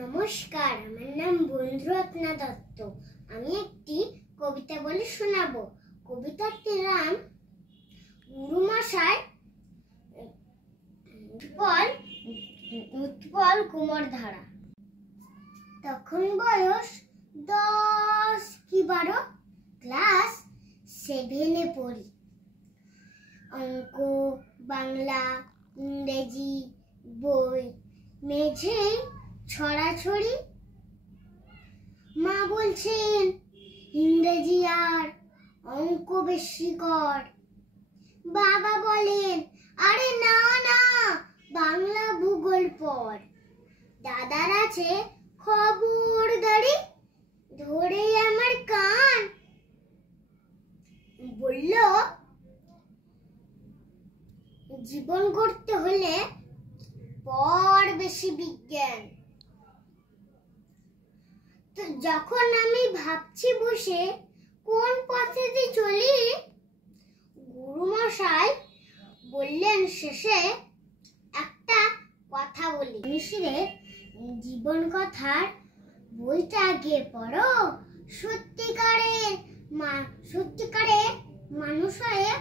নমস্কার, আমার নাম বন্ধুরত্না দত্ত। আমি একটি কবিতা বলে শোনাবো। কবিতাটির নাম গুরুমশাই উৎপল কুমার ধারা। তখন বয়স 10 কি 12, ক্লাস 7-এ পড়ি। অঙ্ক, বাংলা, ইংরেজি বই মেঝে ছড়াছড়ি। মা বলছেন ইংরেজি আর অঙ্ক বেশি কর। বাবা বলেন আরে না না, বাংলা ভূগোল পড়। দাদার আছে খবরদারি, ধরে আমার কান বলল, জীবন গড়তে হলে পড় বেশি বিজ্ঞান। তো যখন আমি ভাবছি বসে কোন পথে দিয়ে চলি, গুরুমশাই বললেন শেষে একটা কথা বলি। মিশরের জীবন কথার বইটা আগে পড়ো, সত্যিকারে মানুষ হয়ে